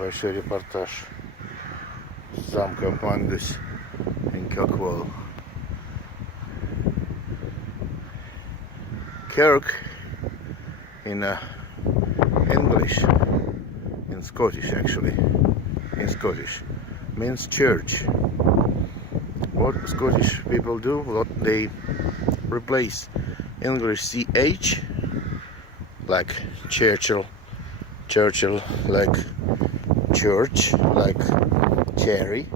небольшой репортаж с замка Magnus in Kirkwall. Kirk in English, in Scottish actually, in Scottish, means church. What Scottish people do, what they replace English CH, like Churchill, like church, like cherry,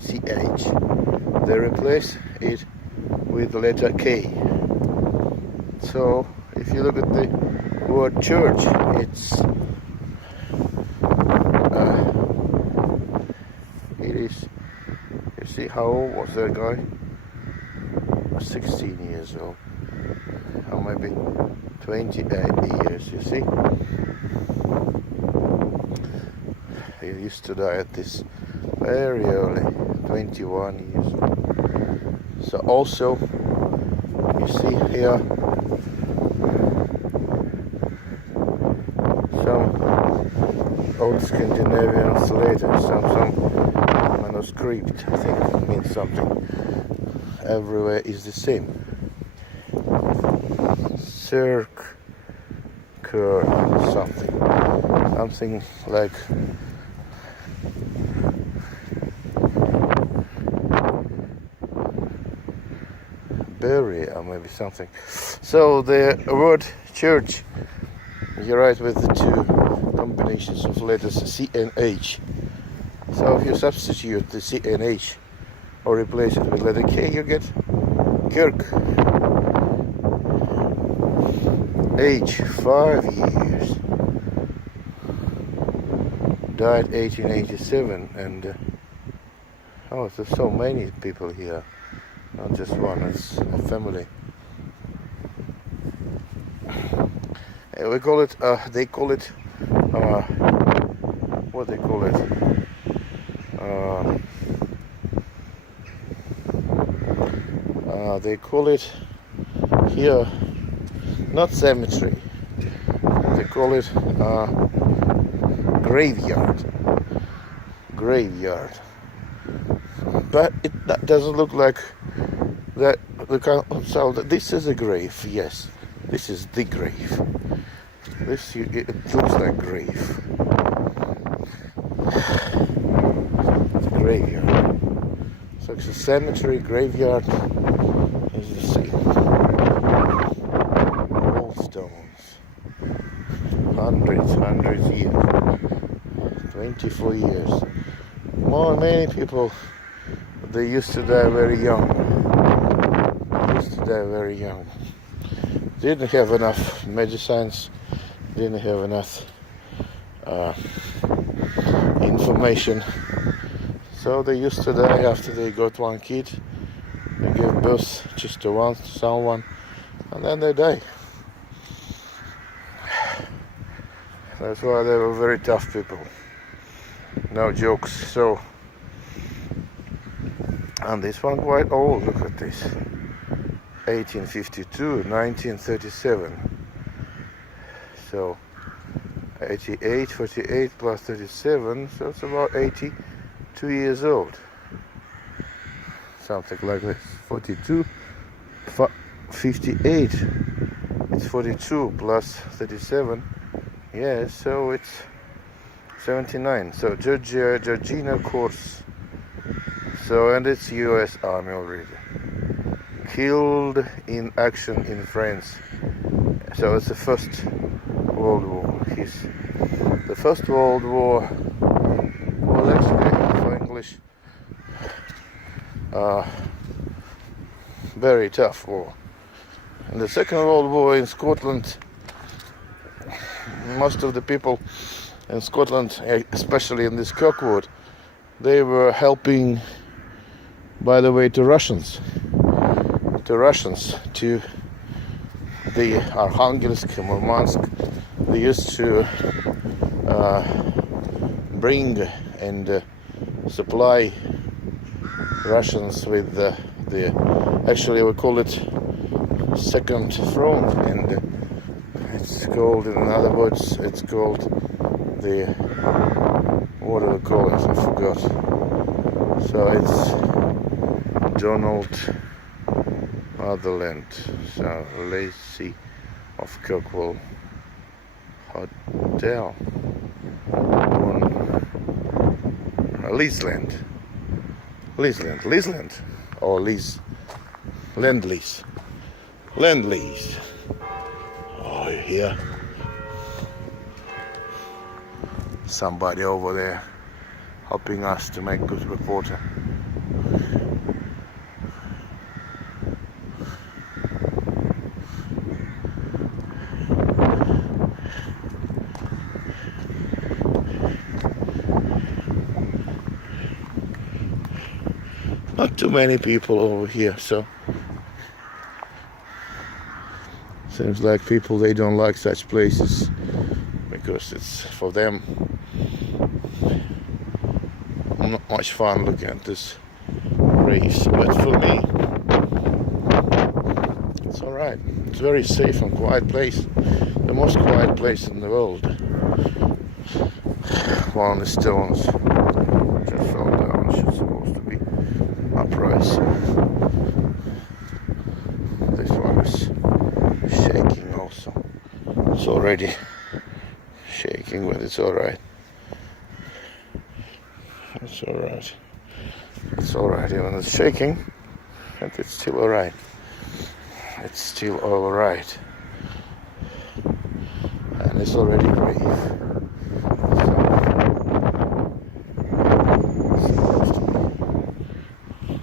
CH, they replace it with the letter K. So if you look at the word church, it is, you see how old was that guy? 16 years old, or maybe 28 years, you see. He used to die at this very early, 21 years old. So also, you see here some old Scandinavian letters, some manuscript, I think means something. Everywhere is the same. Kirk, something like berry or maybe something. So the word church, you write with the two combinations of letters C and H. So if you substitute the C and H or replace it with letter K, you get Kirk. Age 5 years. Died 1887, and oh, there's so many people here. Not just one, it's a family. We call it, they call it, what they call it? They call it here, not cemetery, they call it graveyard. But it doesn't look like that. So this is a grave, yes, this is the grave. It looks like grave. It's a graveyard. So it's a cemetery, graveyard, as you see. Old stones. Hundreds years. 24 years. Many people, they used to die very young. Didn't have enough medicines, didn't have enough information. So they used to die after they got one kid. They gave birth just to someone, and then they die. That's why they were very tough people. No jokes. So, and this one quite old. Look at this. 1852, 1937. So 88, 48 plus 37, so it's about 82 years old. Something like this. 42, 58. It's 42 plus 37. Yes, so it's 79. So Georgina course. So, and it's US Army already. Killed in action in France. So it's the First World War. The First World War was actually, for English, very tough war. In the Second World War in Scotland, most of the people in Scotland, especially in this Kirkwall, they were helping, by the way, to Russians, to the Arkhangelsk, Murmansk. They used to bring and supply Russians with the actually we call it second front, and it's called, in other words, it's called the, what do they call it? I forgot. So it's Donald Motherland. So Lazy of Kirkwall Hotel. Leaseland, or lease, Lend-Lease. Oh, you hear? Somebody over there helping us to make good reporter. Not too many people over here, so seems like people, they don't like such places because it's, for them, not much fun looking at this race. But for me, it's alright. It's a very safe and quiet place, the most quiet place in the world. One of the stones just fell down. It's supposed to be upright. This one is shaking also. It's already shaking, but it's alright. It's alright. It's alright, even it's shaking, and it's still alright. It's still alright. And it's already brave.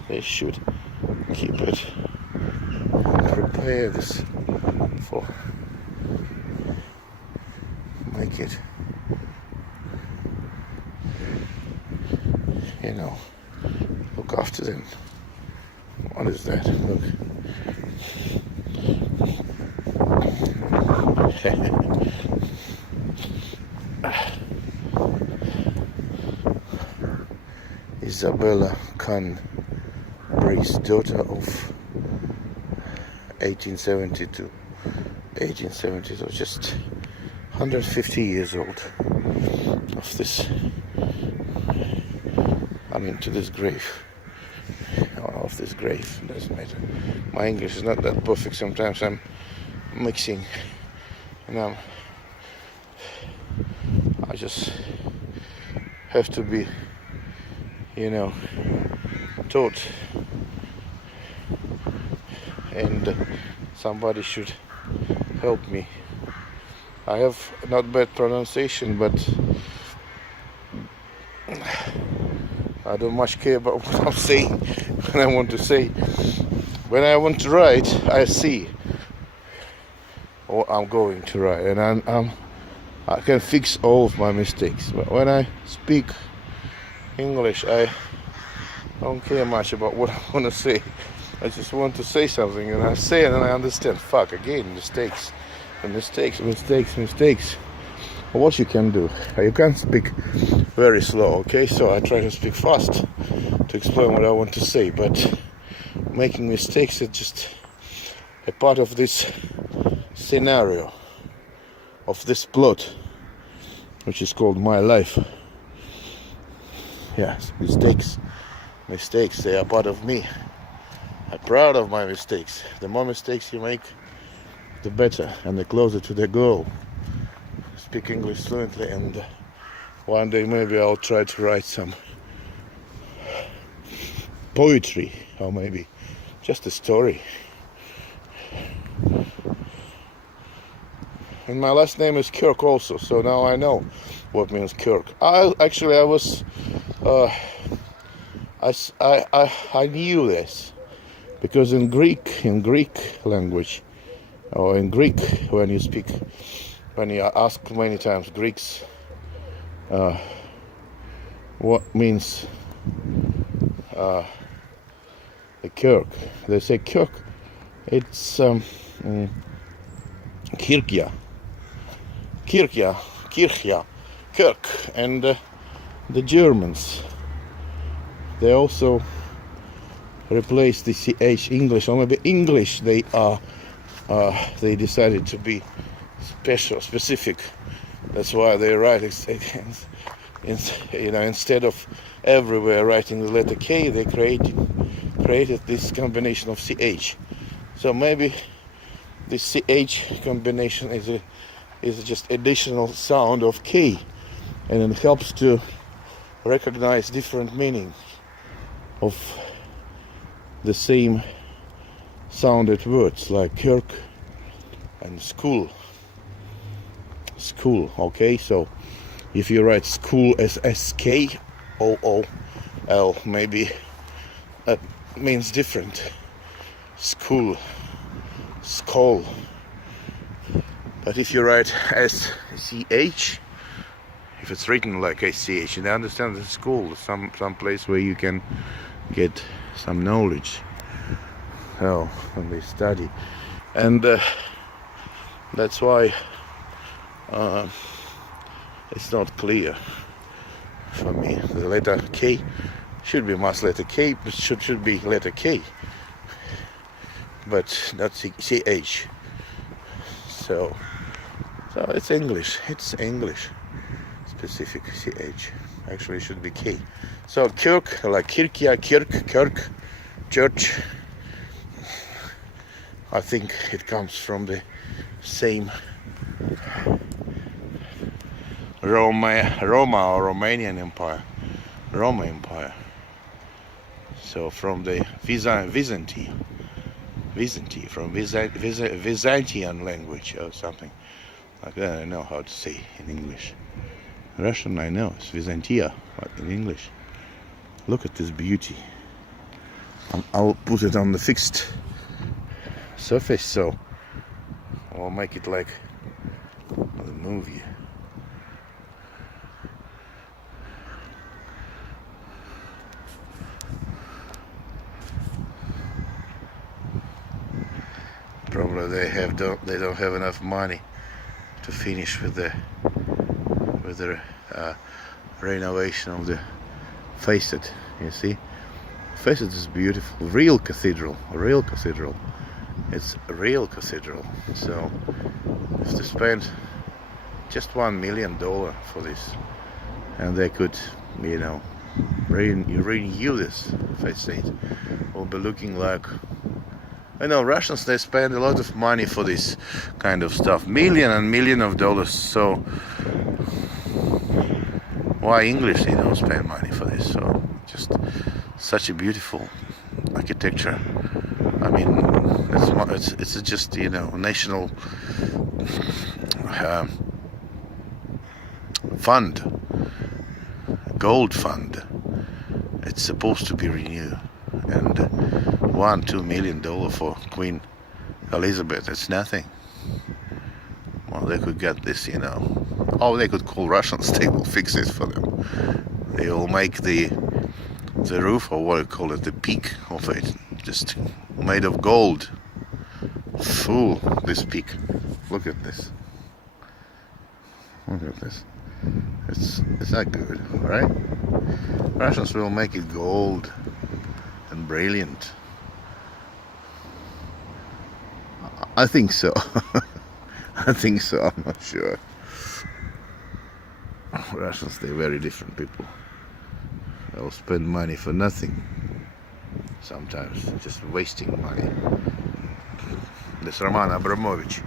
They should keep it and repair this for make it, you know, look after them. What is that? Look. Isabella Khan Brace, daughter of 1872, just 150 years old of this, I mean, to this grave, of this grave, doesn't matter. My English is not that perfect, sometimes I'm mixing, and I just have to be, you know, taught, and somebody should help me. I have not bad pronunciation, but I don't much care about what I'm saying when I want to say. When I want to write, I see what I'm going to write, and I can fix all of my mistakes. But when I speak English, I don't care much about what I want to say. I just want to say something, and I say it, and I understand. Fuck, again, mistakes. What you can do, you can speak very slow, okay? So I try to speak fast to explain what I want to say, but making mistakes is just a part of this scenario, of this plot, which is called my life. Yes, mistakes, they are part of me. I'm proud of my mistakes. The more mistakes you make, the better, and the closer to the goal. Speak English fluently, and one day maybe I'll try to write some poetry, or maybe just a story. And my last name is Kirk also, so now I know what means Kirk. I knew this because in Greek language, or in Greek, when you ask many times Greeks what means the Kirk, they say Kirk, it's Kirkia, Kirk, and the Germans, they also replaced the CH English, or maybe English, they decided to be specific That's why they write instead of everywhere writing the letter K, they created this combination of CH. So maybe this CH combination is just additional sound of K, and it helps to recognize different meanings of the same sounded words, like Kirk and school. School, okay? So if you write school as SKOOL, maybe that means different. School, skull. But if you write SCH, if it's written like SCH, you understand that school is some place where you can get some knowledge. So when they study, and that's why it's not clear for me. The letter K should be mass letter K, but should be letter K, but not CH. So it's English. It's English. Specific CH. Actually, it should be K. So Kirk, like Kirkia, Kirk, church. I think it comes from the same Roma or Romanian Empire, Roma Empire. So from the Byzantine, from Byzantine language or something like that. I don't know how to say in English. Russian I know, it's Byzantia, but in English. Look at this beauty. I'll put it on the fixed surface, so I'll make it like the movie. Probably they don't have enough money to finish with the renovation of the facade. You see, facade is beautiful. Real cathedral. It's a real cathedral. So if they spend just $1 million for this, and they could, renew this facade, will be looking like. I know Russians, they spend a lot of money for this kind of stuff, million of dollars. So why English, they don't spend money for this? So just such a beautiful architecture. I mean, it's just national fund, gold fund. It's supposed to be renewed, and $1-2 million for Queen Elizabeth. It's nothing. Well, they could get this, Oh, they could call Russians. They will fix it for them. They will make the roof, or what do you call it, the peak of it, just made of gold. Full, this peak. Look at this. Look at this. It's not good, right? Russians will make it gold and brilliant. I think so. I think so. I'm not sure. Russians, they're very different people. They'll spend money for nothing. Sometimes just wasting money. This Roman Abramovich,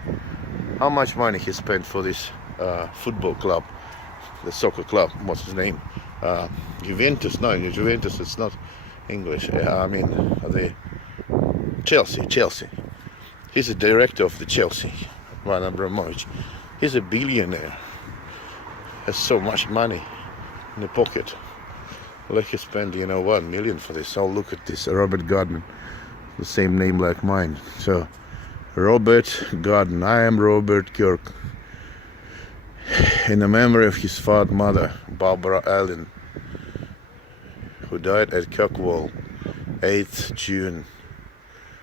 how much money he spent for this football club, the soccer club? What's his name? Juventus. No, Juventus. It's not English. I mean the Chelsea. He's the director of the Chelsea, Roman Abramovich. He's a billionaire. Has so much money in the pocket. Let him spend, $1 million for this. Oh, look at this, Robert Gardner, the same name like mine. So, Robert Gardner. I am Robert Kirk. In the memory of his mother, Barbara Allen, who died at Kirkwall, 8th June.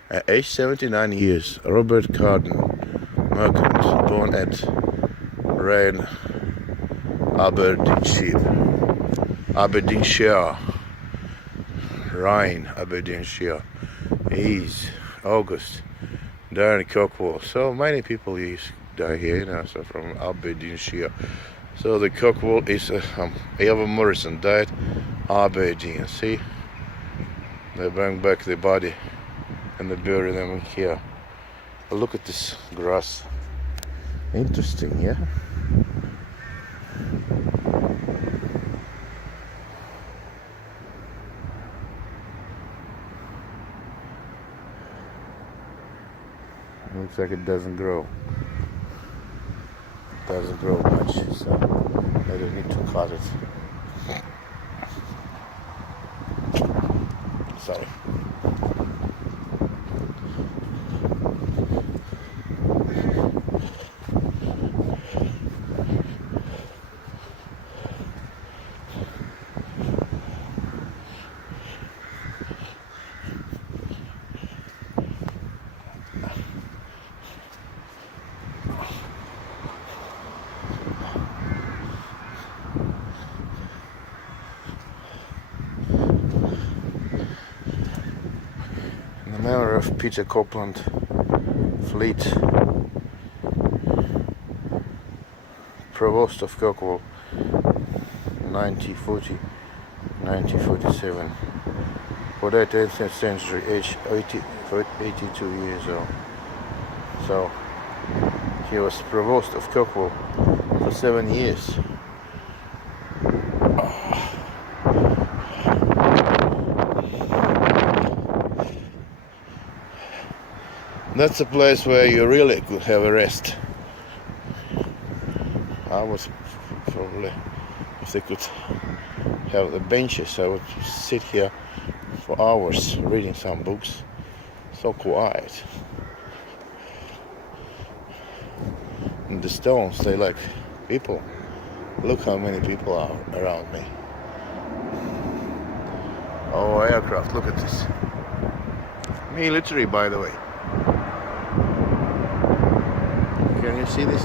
At age 79 years, Robert Gardner, merchant, born at Rhine, Aberdeenshire, Rhine, Aberdeenshire. He's August, died in Kirkwall. So many people use die here, you know, so from Aberdeenshire. So the Kirkwall is Eva Morrison died Aberdeen. See, they bring back the body and they bury them here. But look at this grass. Interesting, yeah. Looks like it doesn't grow. Doesn't grow much, so I don't need to cut it. Sorry. Memory of Peter Copeland, Fleet, Provost of Kirkwall, 1940, 1947. For that 18th century, age 82 years old. So he was Provost of Kirkwall for 7 years. That's a place where you really could have a rest. I was probably, if they could have the benches, I would sit here for hours reading some books. So quiet. And the stones, they like people. Look how many people are around me. Oh, aircraft, look at this. Military, by the way. Can you see this?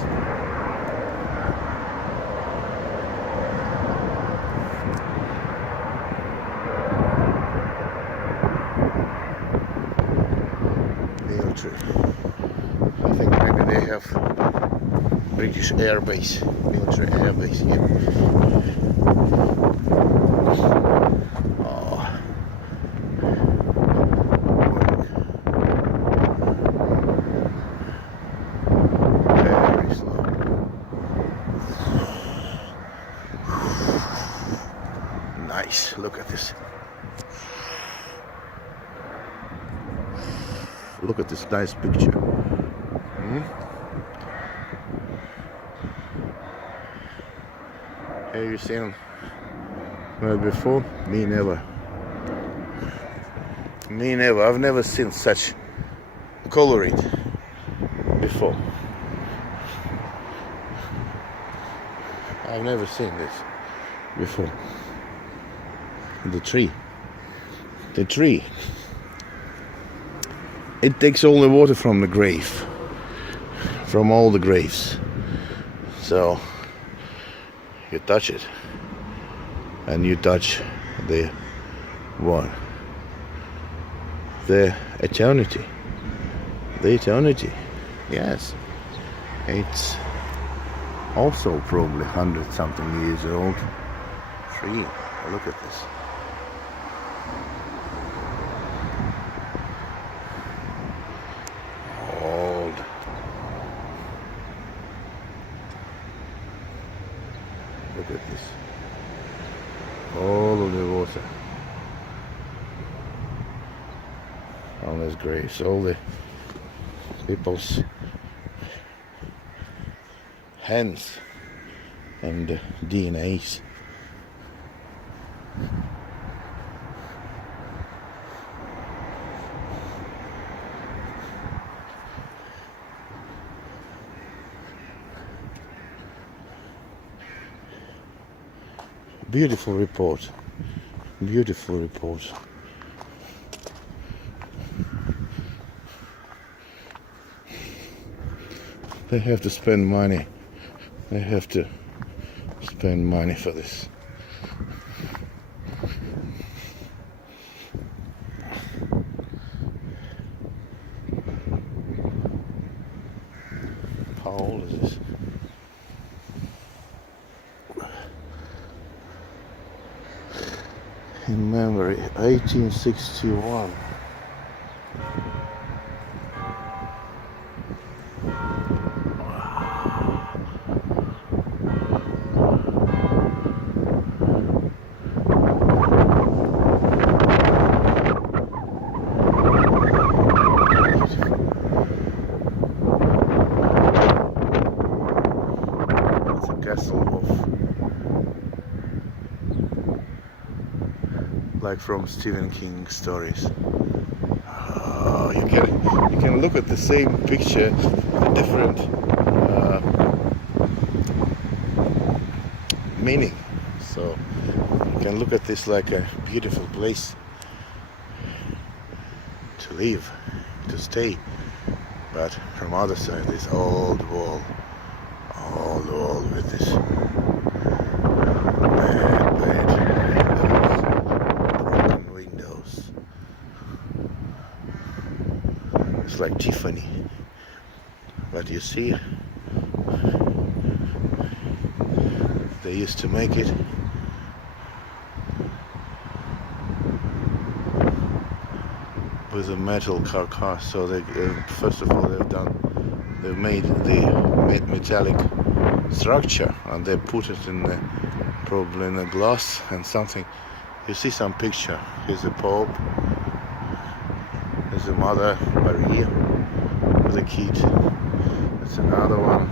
Military. I think maybe they have British Air Base, military air base here. Nice, look at this. Look at this nice picture. Have you seen well before? Me never. Me never. I've never seen such coloring before. I've never seen this before. The tree. It takes all the water from the grave, from all the graves. So you touch it, and you touch the one, the eternity. The eternity. Yes, it's also probably 100-something years old tree. Look at this. Old. Look at this. All of the water. All those graves, all the people's hands and DNAs. Beautiful report. Beautiful report. They have to spend money. They have to spend money for this. How old is this? In memory, 1861. Like from Stephen King stories. Oh, you can look at the same picture, the different meaning. So you can look at this like a beautiful place to live, to stay. But from other side, this old wall with this bad broken windows. It's like Tiffany. But you see, they used to make it with a metal carcass. So they first of all they've made the metallic structure, and they put it in probably in a glass and something. You see some picture. Here's the Pope. There's the Mother Maria with a kid. That's another one.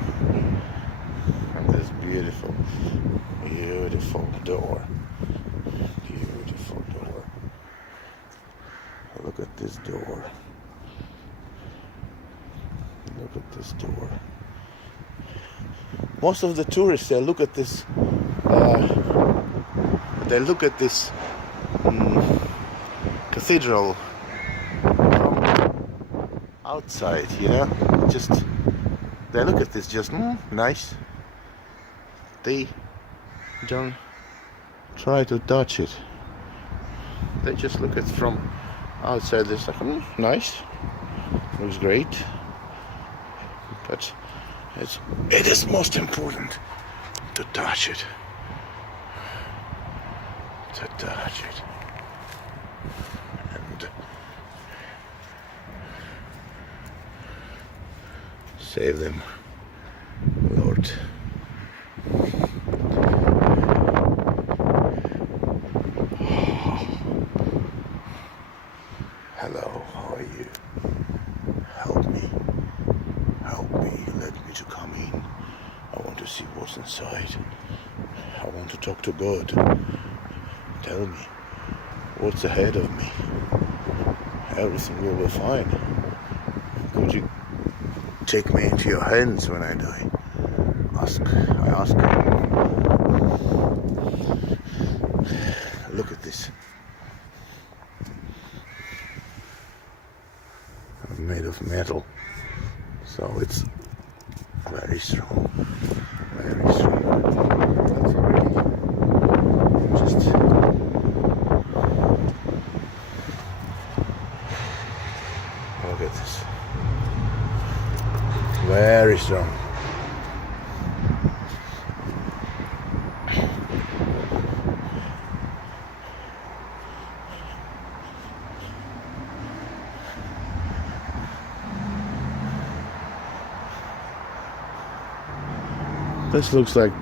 And this beautiful door. Beautiful door. Look at this door. Look at this door. Most of the tourists, they look at this. Cathedral from outside, Just they look at this, just nice. They don't try to touch it. They just look at it from outside. It's like nice, looks great, but it is most important to touch it. To touch it. And save them, Lord. Hello, how are you? Help me, let me to come in. I want to see what's inside. I want to talk to God. Tell me, what's ahead of me? Everything will be fine. Could you take me into your hands when I die? I ask you. Look at this. I'm made of metal, so it's very strong. Very strong. That's already just. Look at this. Very strong. This looks like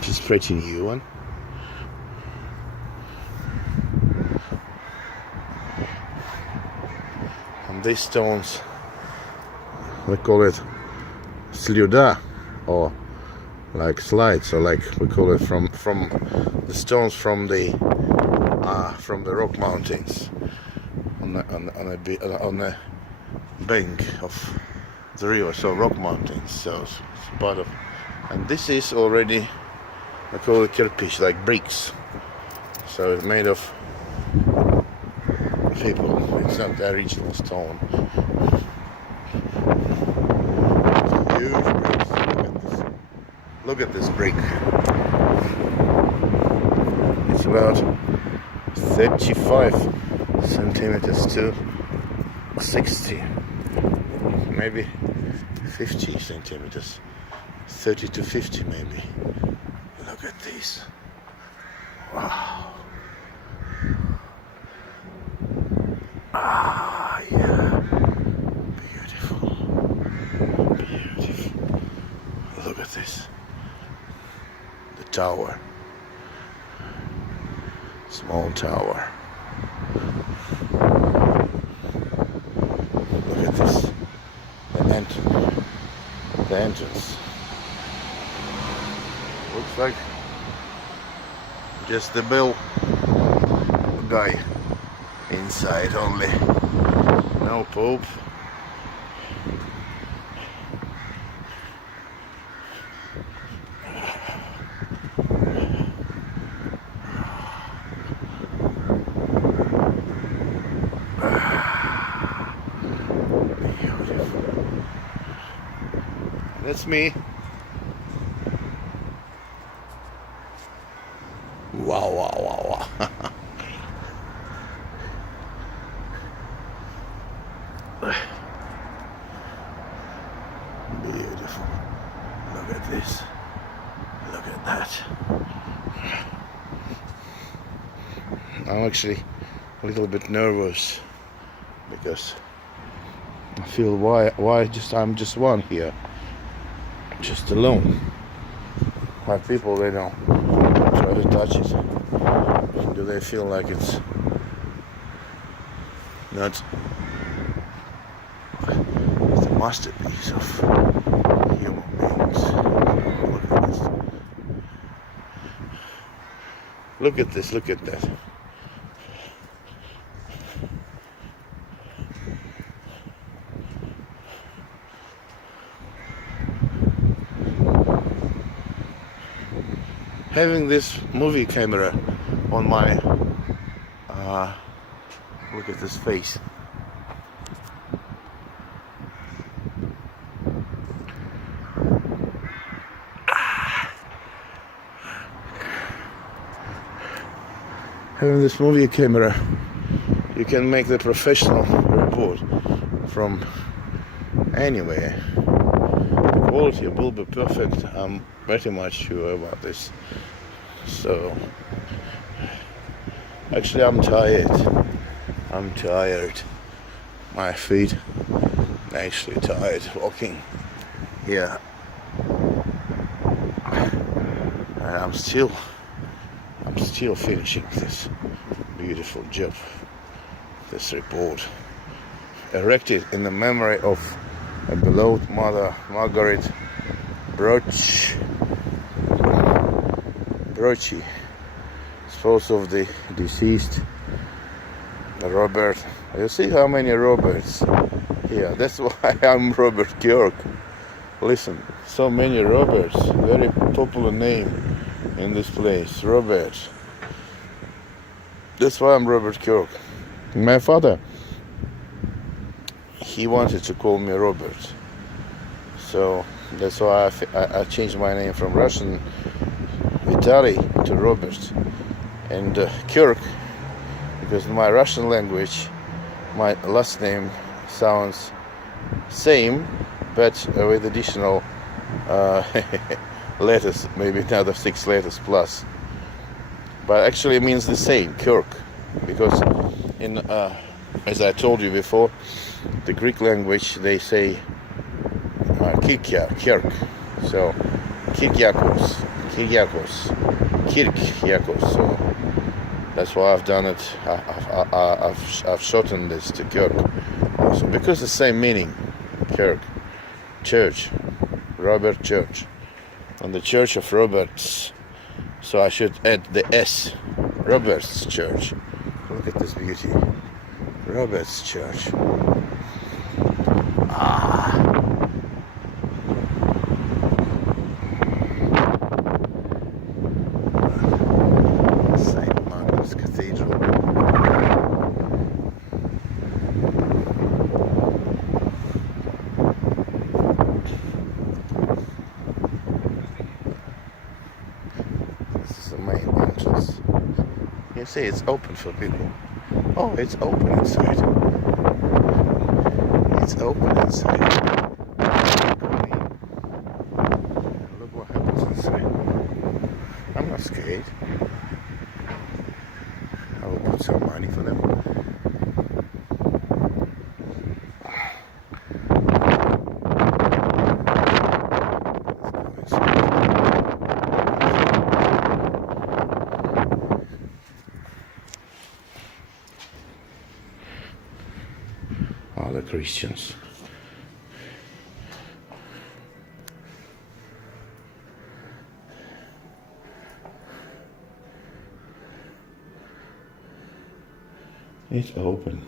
just pretty new one. And these stones, we call it sljuda, or like slides, or like we call it from the stones from the rock mountains on the bank of the river. So rock mountains. So it's part of. And this is already, I call it Kirk, like bricks. So it's made of people. It's not the original stone. Huge bricks. Look at this brick. It's about 35 centimeters to 60, maybe 50 centimeters. 30 to 50 maybe. Look at this. Wow. Ah, yeah. Beautiful. Beautiful. Look at this. The tower. Small tower. Look at this. The entrance. Looks like just the bell guy inside only. No Pope. That's me. Wow, wow, wow, wow. Beautiful. Look at this. Look at that. I'm actually a little bit nervous because I feel I'm just one here. Just alone. Why people they don't try to touch it? Do they feel like it's not the masterpiece of human beings? Look at this. Look at that. Having this movie camera on my look at this face. Having this movie camera, you can make the professional report from anywhere. The quality will be perfect. I'm pretty much sure about this. So actually I'm tired. My feet are actually tired walking here. And I'm still finishing this beautiful job. This report erected in the memory of a beloved mother, Margaret Brocci, spouse of the deceased Robert. You see how many Roberts here? That's why I'm Robert Kirk. Listen, so many Roberts. Very popular name in this place, Robert. That's why I'm Robert Kirk. My father, he wanted to call me Robert. So that's why I changed my name from Russian Vitaly to Robert. And Kirk, because in my Russian language, my last name sounds same, but with additional letters, maybe another 6 letters plus. But actually it means the same, Kirk, because in as I told you before, the Greek language they say Kirk. So Kirk. So that's why I've done it. I've shortened this to Kirk. Also because the same meaning, Kirk, church, Robert Church, and the Church of Roberts. So I should add the S, Robert's Church. Look at this beauty, Robert's Church. St. Magnus Cathedral. This is the main entrance. You see, it's open for people. Oh, it's open inside. It's open inside. other Christians. It's open.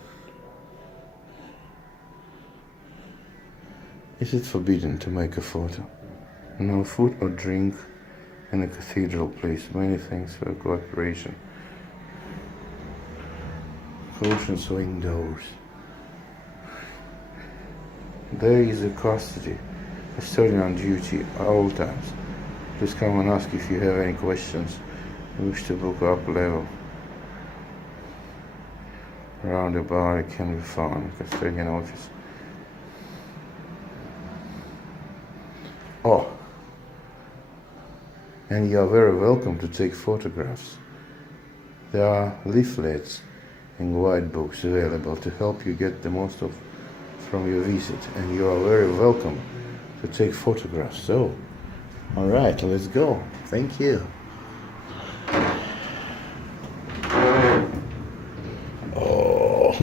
Is it forbidden to make a photo? No food or drink in a cathedral, please. Many thanks for cooperation. Caution swing doors. There is a custodian on duty at all times. Please come and ask if you have any questions. You wish to book up level. Around the bar it can be found. Custodian office. Oh. And you are very welcome to take photographs. There are leaflets and white books available to help you get the most from your visit, and you are very welcome to take photographs. So, alright, let's go. Thank you. Oh.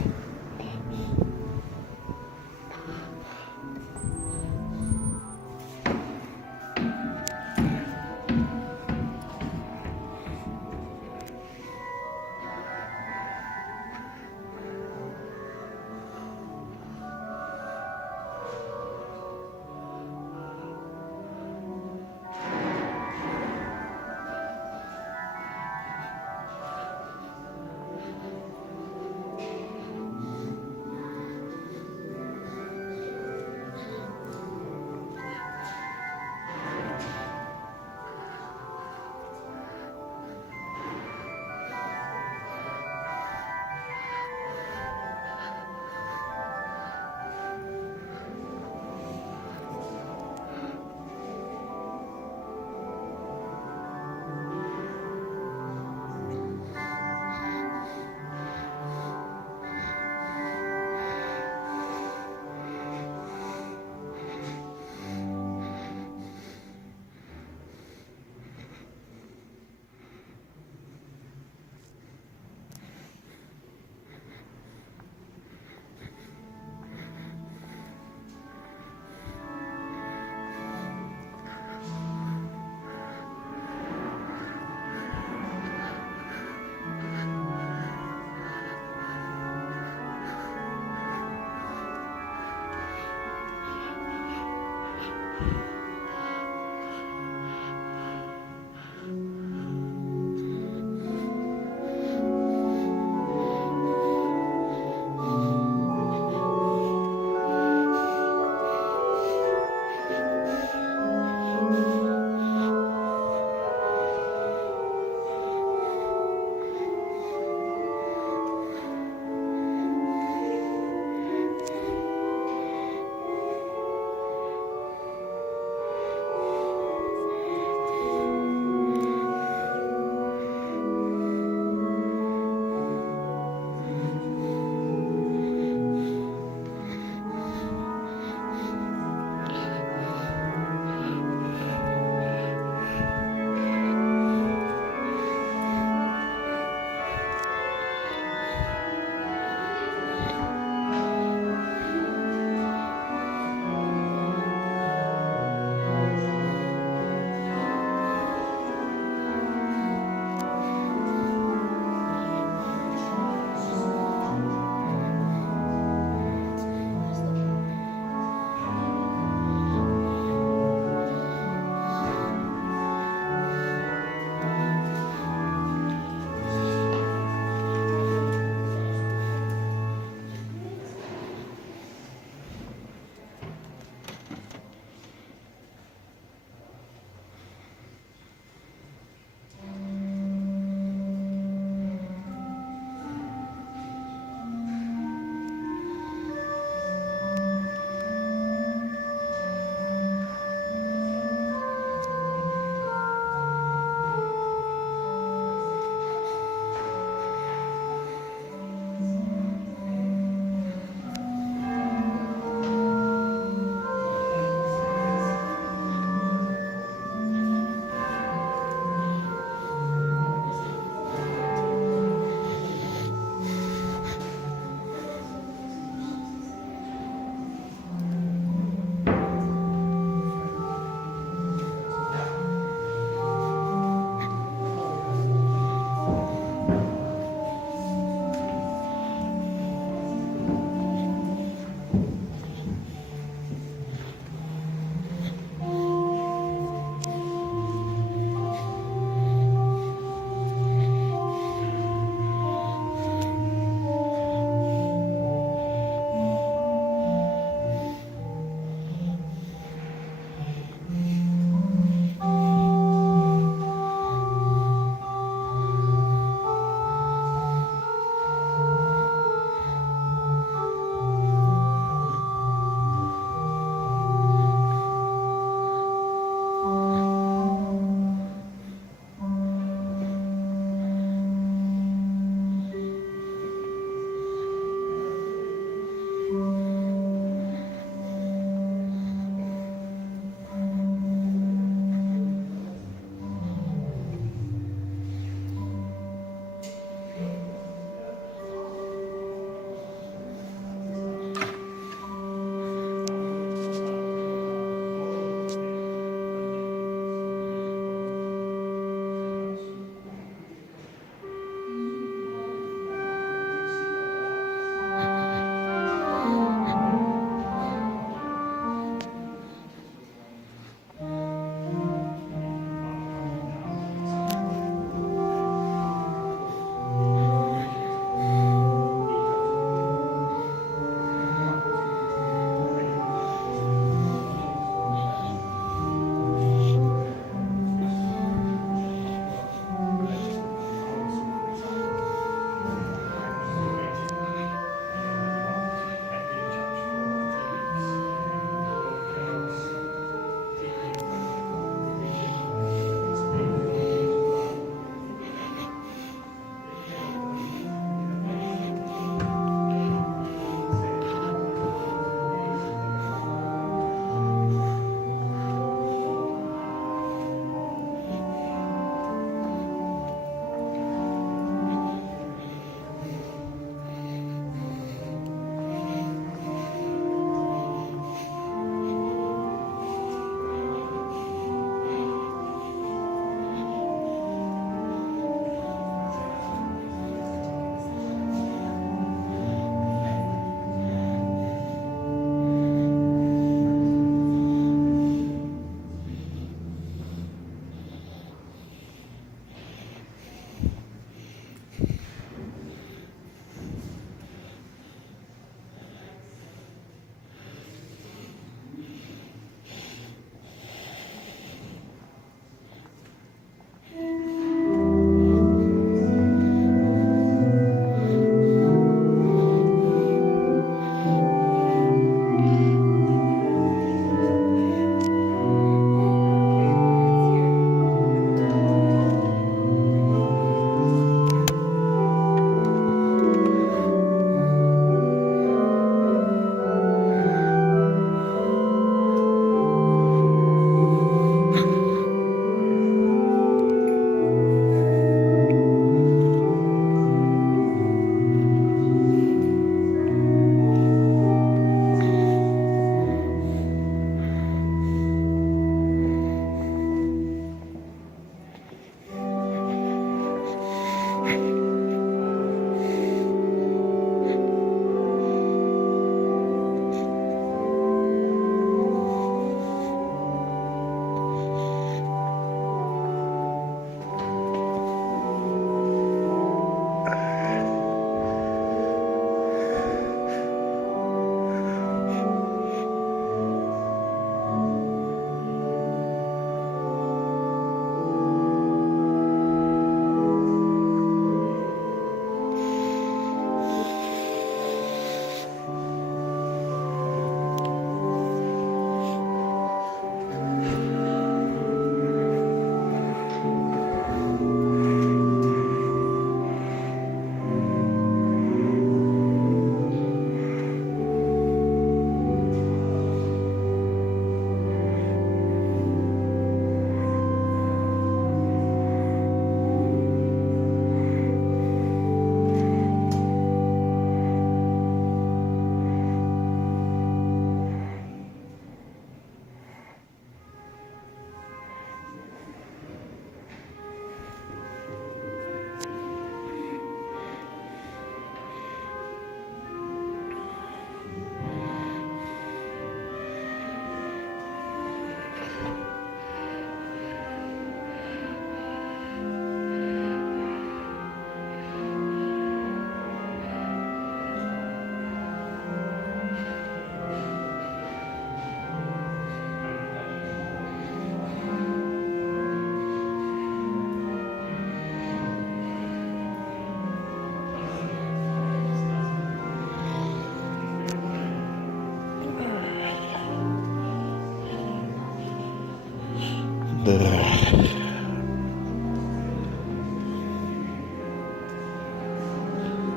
When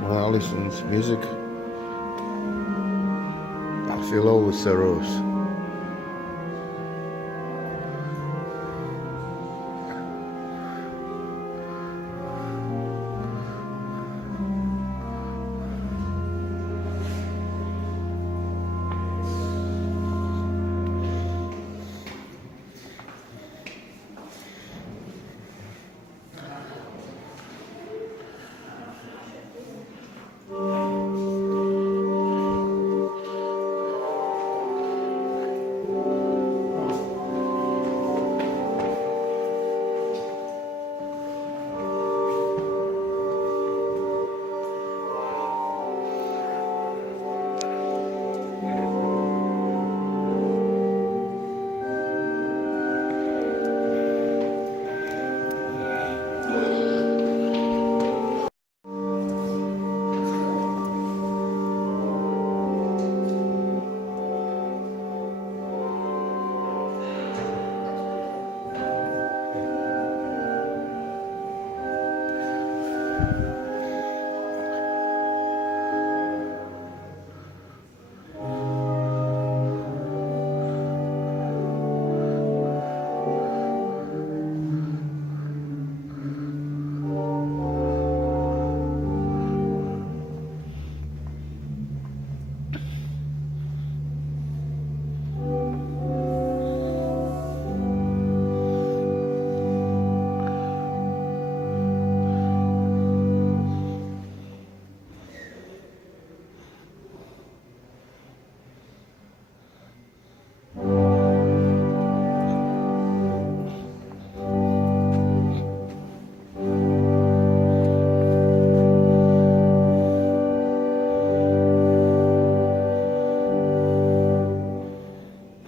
I listen to music, I feel all the sorrows.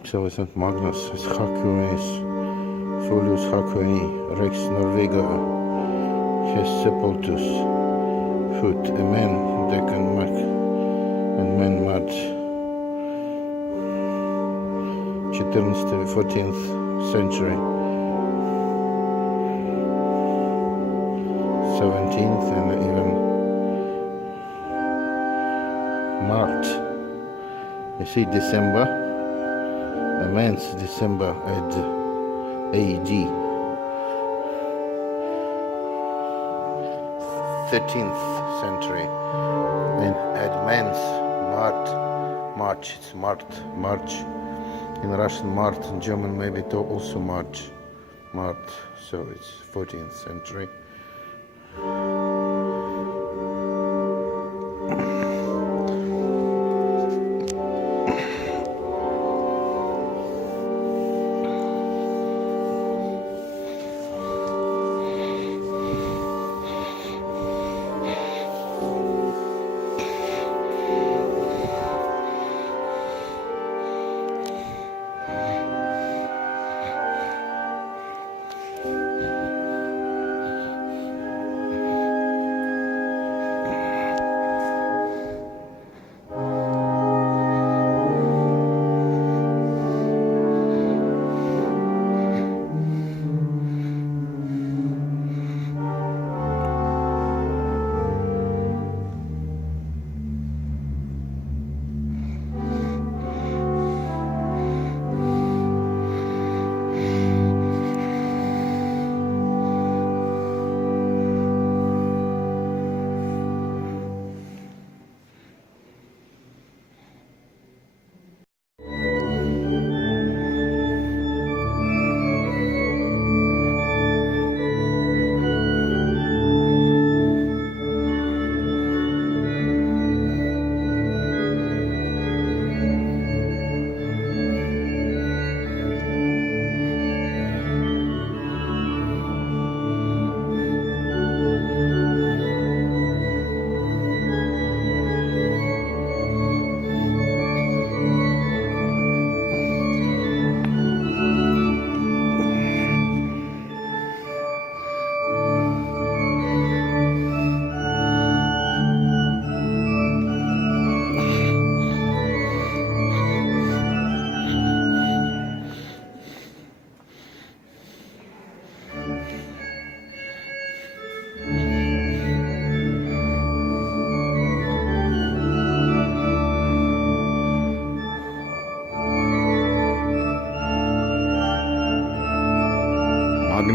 So is het Magnus, is Hakuis, Folius Hakui, Rex Norvega, Hes Sepultus, Foot, Amen, Decan Mac, and Men Mat, 14th century, 17th, and even March. You see December. Immense December at AD 13th century, and at Mans March, it's March in Russian Mart, in German maybe also March, so it's 14th century.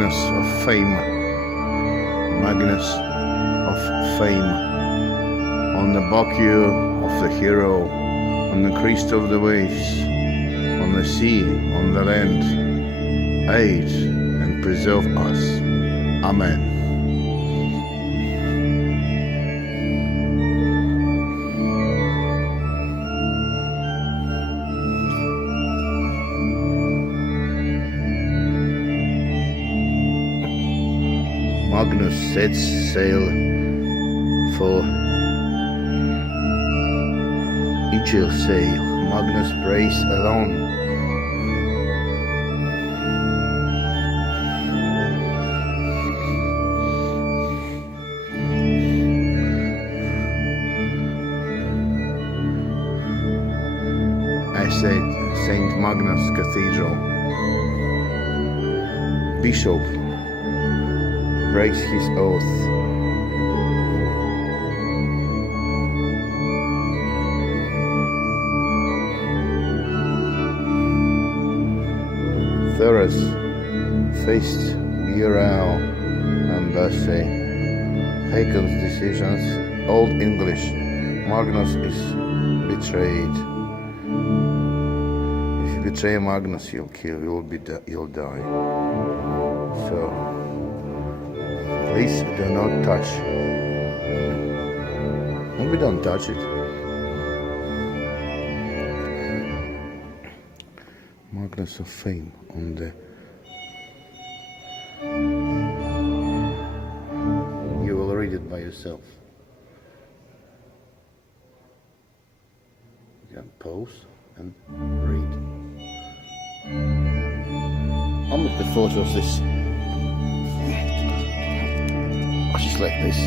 Magnus of fame. Magnus of fame. On the buckle of the hero, on the crest of the waves, on the sea, on the land, aid and preserve us. Amen. Magnus sets sail for Eagle sail. Magnus prays alone. I said Saint Magnus Cathedral. Bishop breaks his oath. Thuras, feast, Bureau, Embassy, Hakon's decisions, Old English. Magnus is betrayed. If you betray Magnus, you'll die. So please do not touch. And we don't touch it. Magnus of fame on the. You will read it by yourself. You can pause and read. I'll make the photo of this. Just like this.